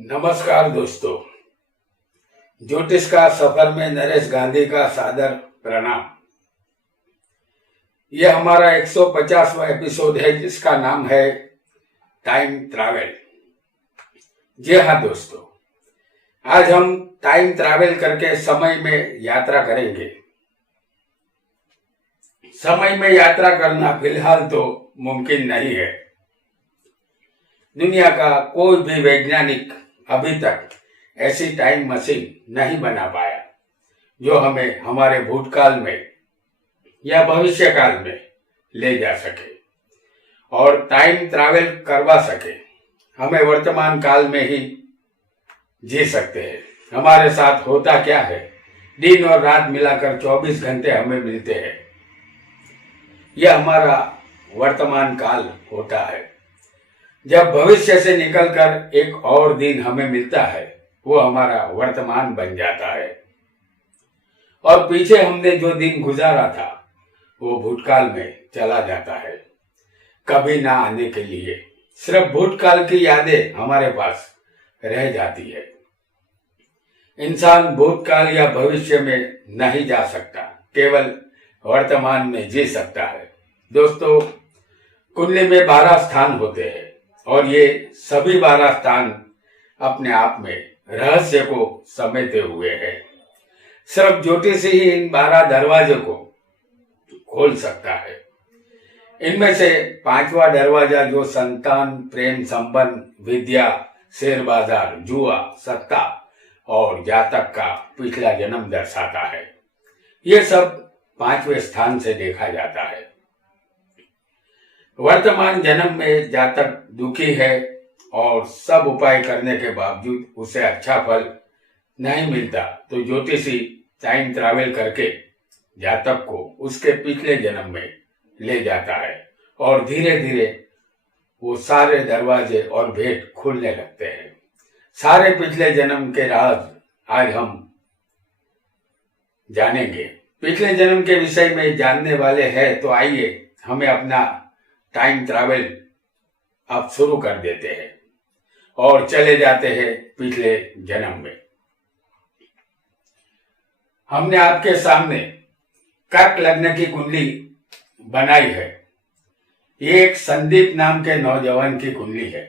नमस्कार दोस्तों, ज्योतिष का सफर में नरेश गांधी का सादर प्रणाम। यह हमारा 150वां एपिसोड है जिसका नाम है टाइम ट्रैवल। जी हाँ दोस्तों, आज हम टाइम ट्रैवल करके समय में यात्रा करेंगे। समय में यात्रा करना फिलहाल तो मुमकिन नहीं है। दुनिया का कोई भी वैज्ञानिक अभी तक ऐसी टाइम मशीन नहीं बना पाया जो हमें हमारे भूतकाल में या भविष्य काल में ले जा सके और टाइम ट्रैवल करवा सके। हमें वर्तमान काल में ही जी सकते हैं। हमारे साथ होता क्या है, दिन और रात मिलाकर 24 घंटे हमें मिलते हैं। यह हमारा वर्तमान काल होता है। जब भविष्य से निकलकर एक और दिन हमें मिलता है, वो हमारा वर्तमान बन जाता है। और पीछे हमने जो दिन गुजारा था वो भूतकाल में चला जाता है, कभी ना आने के लिए। सिर्फ भूतकाल की यादें हमारे पास रह जाती है। इंसान भूतकाल या भविष्य में नहीं जा सकता, केवल वर्तमान में जी सकता है। दोस्तों, कुंडली में 12 स्थान होते हैं और ये सभी 12 स्थान अपने आप में रहस्य को समेटे हुए हैं। सिर्फ ज्योतिष ही इन 12 दरवाजे को खोल सकता है। इनमें से 5वां दरवाजा जो संतान, प्रेम संबंध, विद्या, शेयर बाजार, जुआ, सत्ता और जातक का पिछला जन्म दर्शाता है। ये सब 5वें स्थान से देखा जाता है। वर्तमान जन्म में जातक दुखी है और सब उपाय करने के बावजूद उसे अच्छा फल नहीं मिलता, तो ज्योतिषी टाइम ट्रैवल करके जातक को उसके पिछले जन्म में ले जाता है और धीरे धीरे वो सारे दरवाजे और भेद खुलने लगते हैं। सारे पिछले जन्म के राज आज हम जानेंगे। पिछले जन्म के विषय में जानने वाले हैं, तो आइए हमें अपना टाइम ट्रैवल अब शुरू कर देते हैं और चले जाते हैं पिछले जन्म में। हमने आपके सामने कर्क लग्न की कुंडली बनाई है। ये एक संदीप नाम के नौजवान की कुंडली है।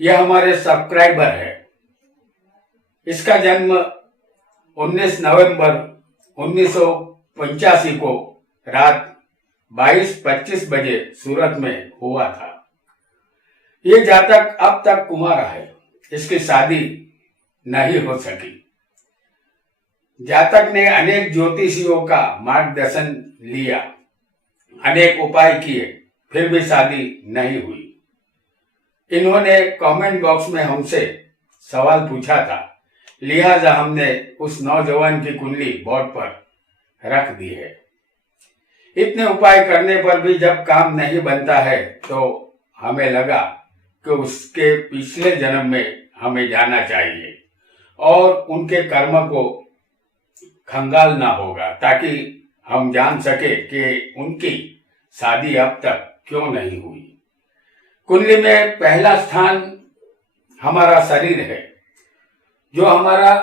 यह हमारे सब्सक्राइबर है। इसका जन्म 19 नवंबर 1985 को रात 22:25 बजे सूरत में हुआ था। ये जातक अब तक कुंवारा है। इसकी शादी नहीं हो सकी। जातक ने अनेक ज्योतिषियों का मार्गदर्शन लिया, अनेक उपाय किए, फिर भी शादी नहीं हुई। इन्होंने कमेंट बॉक्स में हमसे सवाल पूछा था, लिहाजा हमने उस नौजवान की कुंडली बोर्ड पर रख दी है। इतने उपाय करने पर भी जब काम नहीं बनता है, तो हमें लगा कि उसके पिछले जन्म में हमें जाना चाहिए और उनके कर्म को खंगालना होगा, ताकि हम जान सके कि उनकी शादी अब तक क्यों नहीं हुई। कुंडली में पहला स्थान हमारा शरीर है, जो हमारा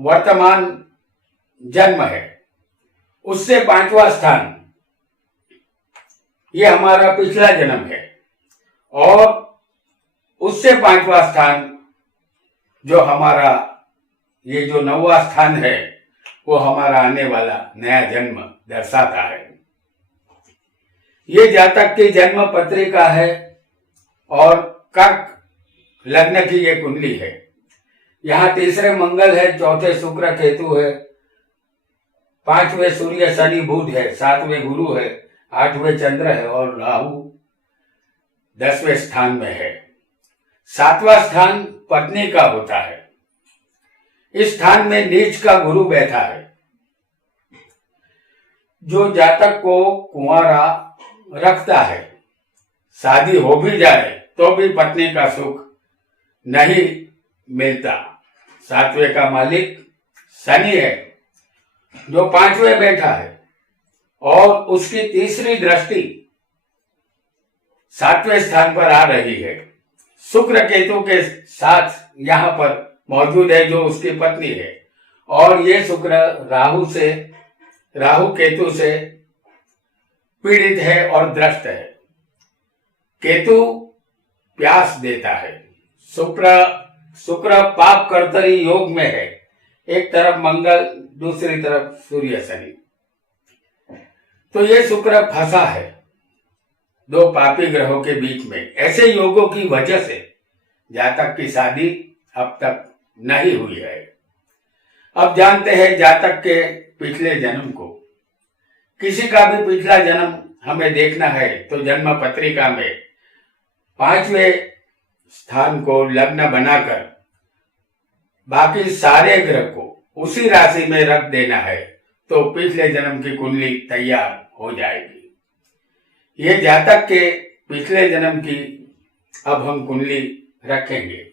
वर्तमान जन्म है। उससे 5वां स्थान ये हमारा पिछला जन्म है और उससे 5वां स्थान जो हमारा ये जो 9वां स्थान है वो हमारा आने वाला नया जन्म दर्शाता है। ये जातक की जन्म पत्रिका है और कर्क लग्न की ये कुंडली है। यहाँ तीसरे मंगल है, चौथे शुक्र केतु है, 5वें सूर्य शनि बुध है, 7वें गुरु है, 8वें चंद्र है और राहु 10वें स्थान में है। 7वां स्थान पत्नी का होता है। इस स्थान में नीच का गुरु बैठा है। जो जातक को कुंवारा रखता है, शादी हो भी जाए तो भी पत्नी का सुख नहीं मिलता। 7वें का मालिक शनि है, जो 5वें बैठा है और उसकी तीसरी दृष्टि 7वें स्थान पर आ रही है। शुक्र केतु के साथ यहाँ पर मौजूद है, जो उसकी पत्नी है। और ये शुक्र राहु केतु से पीड़ित है और द्रष्ट है। केतु प्यास देता है। शुक्र पाप कर्तरी योग में है, एक तरफ मंगल, दूसरी तरफ सूर्य शनि। तो ये शुक्र फंसा है दो पापी ग्रहों के बीच में। ऐसे योगों की वजह से जातक की शादी अब तक नहीं हुई है। अब जानते हैं जातक के पिछले जन्म को। किसी का भी पिछला जन्म हमें देखना है तो जन्म पत्रिका में 5वें स्थान को लग्न बनाकर बाकी सारे ग्रह को उसी राशि में रख देना है, तो पिछले जन्म की कुंडली तैयार हो जाएगी। ये जातक के पिछले जन्म की अब हम कुंडली रखेंगे।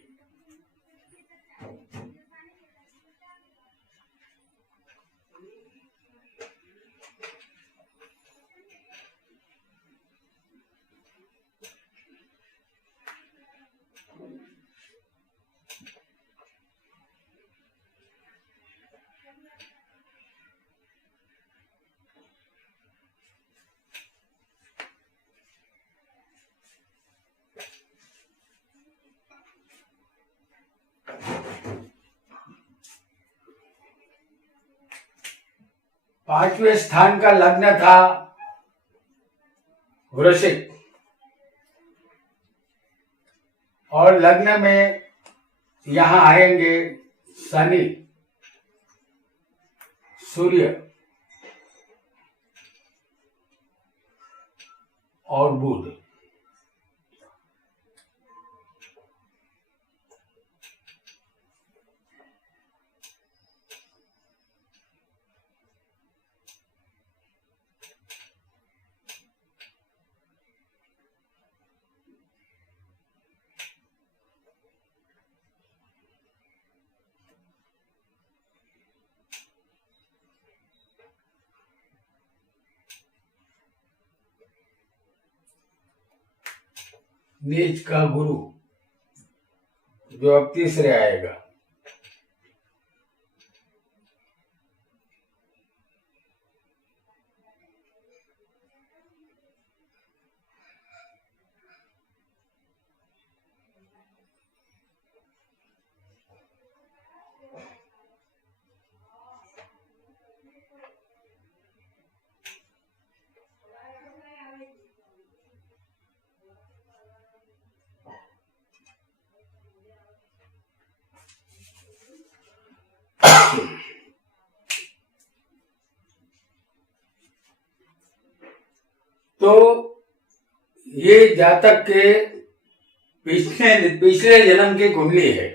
पांचवें स्थान का लग्न था वृश्चिक, और लग्न में यहां आएंगे शनि, सूर्य और बुध। नीच का गुरु जो अब तीसरे आएगा। तो ये जातक के पिछले जन्म की कुंडली है।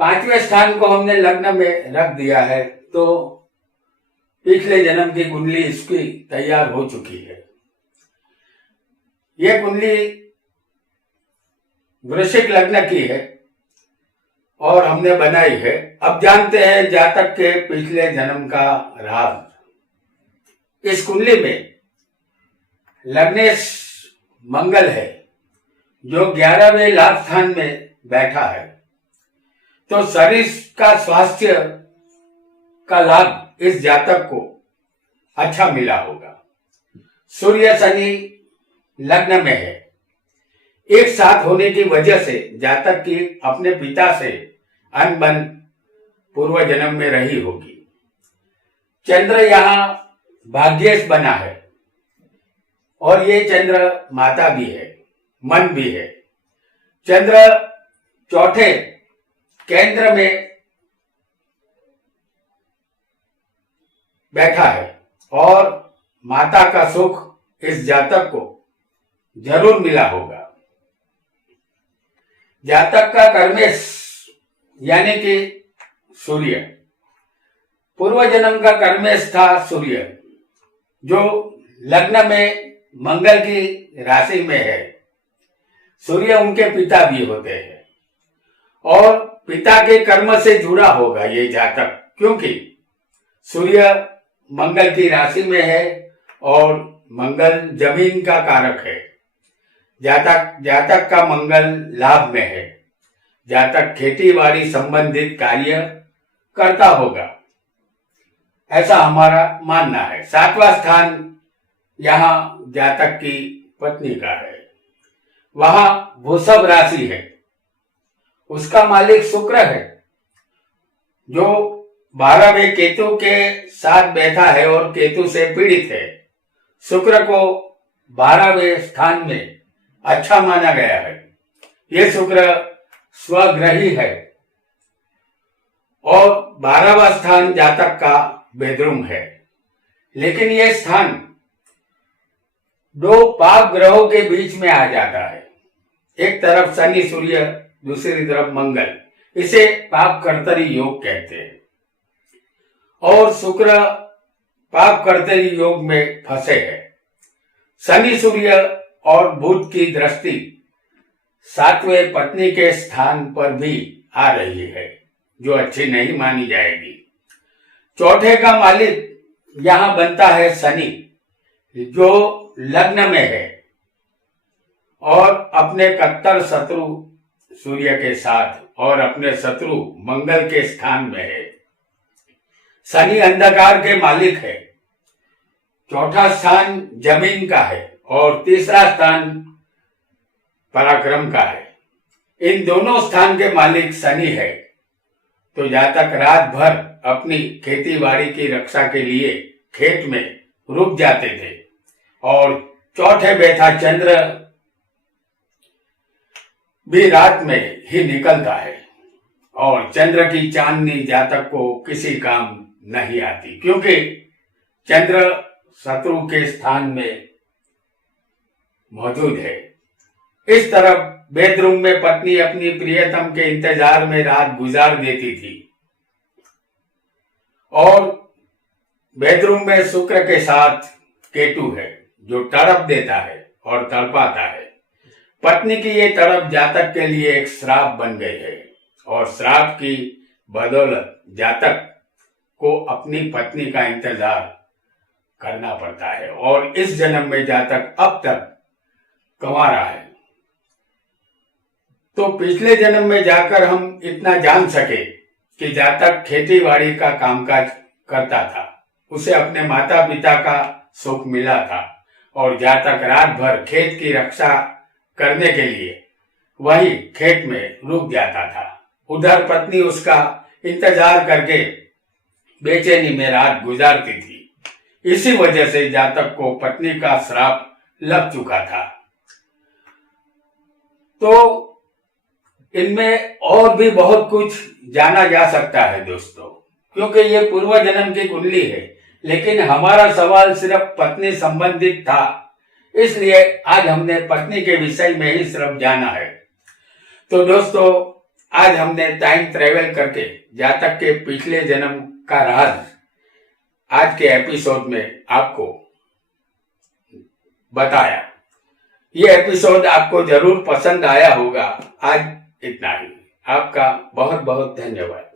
पांचवें स्थान को हमने लग्न में रख दिया है, तो पिछले जन्म की कुंडली इसकी तैयार हो चुकी है। यह कुंडली वृश्चिक लग्न की है और हमने बनाई है। अब जानते हैं जातक के पिछले जन्म का राज। इस कुंडली में लग्नेश मंगल है, जो 11वें लाभ स्थान में बैठा है। तो शरीर का स्वास्थ्य का लाभ इस जातक को अच्छा मिला होगा। सूर्य शनि लग्न में है, एक साथ होने की वजह से जातक की अपने पिता से अनबन पूर्व जन्म में रही होगी। चंद्र यहाँ भाग्येश बना है, और ये चंद्र माता भी है, मन भी है। चंद्र चौथे केंद्र में बैठा है, और माता का सुख इस जातक को जरूर मिला होगा। जातक का कर्मेश यानी कि सूर्य, पूर्व जन्म का कर्मेश था सूर्य, जो लग्न में मंगल की राशि में है। सूर्य उनके पिता भी होते हैं, और पिता के कर्म से जुड़ा होगा ये जातक, क्योंकि सूर्य मंगल की राशि में है और मंगल जमीन का कारक है। जातक का मंगल लाभ में है। जातक खेती बाड़ी संबंधित कार्य करता होगा, ऐसा हमारा मानना है। 7वां स्थान यहाँ जातक की पत्नी का है। वहां वृषभ राशि है, उसका मालिक शुक्र है जो 12वें केतु के साथ बैठा है और केतु से पीड़ित है। शुक्र को 12वें स्थान में अच्छा माना गया है। ये शुक्र स्वग्रही है और 12वां स्थान जातक का बेडरूम है। लेकिन यह स्थान 2 पाप ग्रहों के बीच में आ जाता है। एक तरफ शनि सूर्य, दूसरी तरफ मंगल। इसे पाप कर्तरी योग कहते हैं। और शुक्र पाप कर्तरी योग में फंसे है। शनि सूर्य और बुध की दृष्टि 7वें पत्नी के स्थान पर भी आ रही है, जो अच्छी नहीं मानी जाएगी। चौथे का मालिक यहां बनता है शनि, जो लग्न में है और अपने कट्टर शत्रु सूर्य के साथ और अपने शत्रु मंगल के स्थान में है। शनि अंधकार के मालिक है। चौथा स्थान जमीन का है और तीसरा स्थान पराक्रम का है। इन दोनों स्थान के मालिक शनि है। तो जातक रात भर अपनी खेती बाड़ी की रक्षा के लिए खेत में रुक जाते थे और चौथे बैठा चंद्र भी रात में ही निकलता है और चंद्र की चांदनी जातक को किसी काम नहीं आती, क्योंकि चंद्र शत्रु के स्थान में मौजूद है। इस तरफ बेडरूम में पत्नी अपनी प्रियतम के इंतजार में रात गुजार देती थी और बेडरूम में शुक्र के साथ केतु है, जो तड़प देता है और तड़पाता है। पत्नी की ये तड़प जातक के लिए एक श्राप बन गई है और श्राप की बदौलत जातक को अपनी पत्नी का इंतजार करना पड़ता है और इस जन्म में जातक अब तक कुंवारा है। तो पिछले जन्म में जाकर हम इतना जान सके कि जातक खेती बाड़ी का कामकाज करता था, उसे अपने माता पिता का सुख मिला था और जातक रात भर खेत की रक्षा करने के लिए वही खेत में रुक जाता था। उधर पत्नी उसका इंतजार करके बेचैनी में रात गुजारती थी। इसी वजह से जातक को पत्नी का श्राप लग चुका था। तो इनमें और भी बहुत कुछ जाना जा सकता है दोस्तों, क्योंकि ये पूर्व जन्म की कुंडली है, लेकिन हमारा सवाल सिर्फ पत्नी संबंधित था, इसलिए आज हमने पत्नी के विषय में ही सिर्फ जाना है। तो दोस्तों, आज हमने टाइम ट्रेवल करके जातक के पिछले जन्म का राज आज के एपिसोड में आपको बताया। ये एपिसोड आपको जरूर पसंद आया होगा। आज इतना ही। आपका बहुत बहुत धन्यवाद।